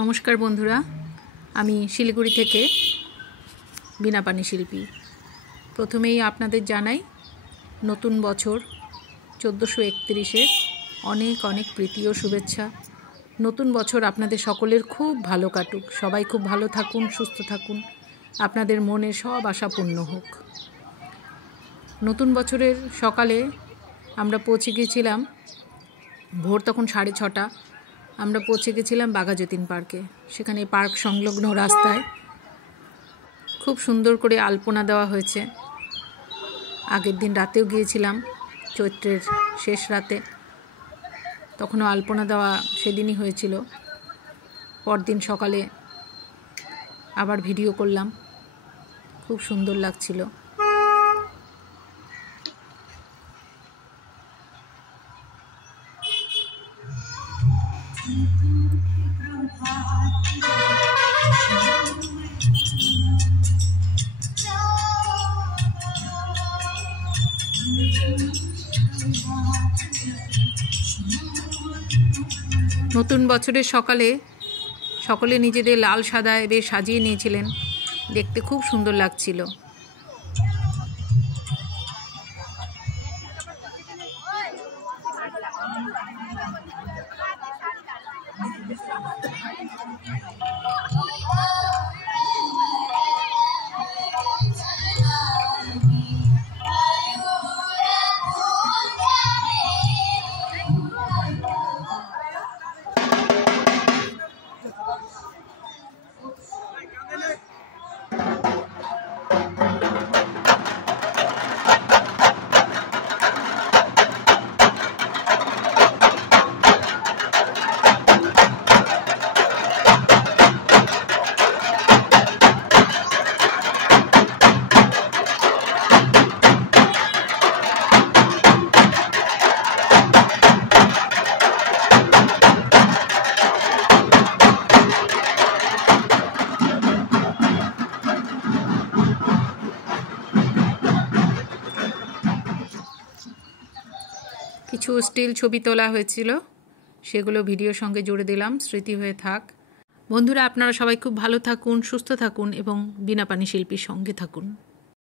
নমস্কার বন্ধুরা, আমি শিলিগুড়ি থেকে বিনা পানি শিল্পী। প্রথমেই আপনাদের জানাই নতুন বছর 1431-এর অনেক অনেক প্রীতি ও শুভেচ্ছা। নতুন বছর আপনাদের সকলের খুব ভালো কাটুক, সবাই খুব ভালো থাকুন, সুস্থ থাকুন, আপনাদের মনের সব আশা পূর্ণ হোক। নতুন বছরের সকালে আমরা পৌঁছে গিয়েছিলাম, ভোর তখন 6:30, আমরা পৌঁছে গেছিলাম বাঘাযতীন পার্কে। সেখানে পার্ক সংলগ্ন রাস্তায় খুব সুন্দর করে আলপনা দেওয়া হয়েছে। আগের দিন রাতেও গিয়েছিলাম, চৈত্রের শেষ রাতে, তখনও আলপনা দেওয়া সেদিনই হয়েছিল। পরদিন সকালে আবার ভিডিও করলাম, খুব সুন্দর লাগছিল। নতুন বছরের সকালে সকলে নিজেদের লাল সাদায় বেশ সাজিয়ে নিয়েছিলেন, দেখতে খুব সুন্দর লাগছিল। কিছু স্টিল ছবি তোলা হয়েছিল, সেগুলো ভিডিওর সঙ্গে জুড়ে দিলাম, স্মৃতি হয়ে থাক। বন্ধুরা, আপনারা সবাই খুব ভালো থাকুন, সুস্থ থাকুন এবং বিনা পানি শিল্পীর সঙ্গে থাকুন।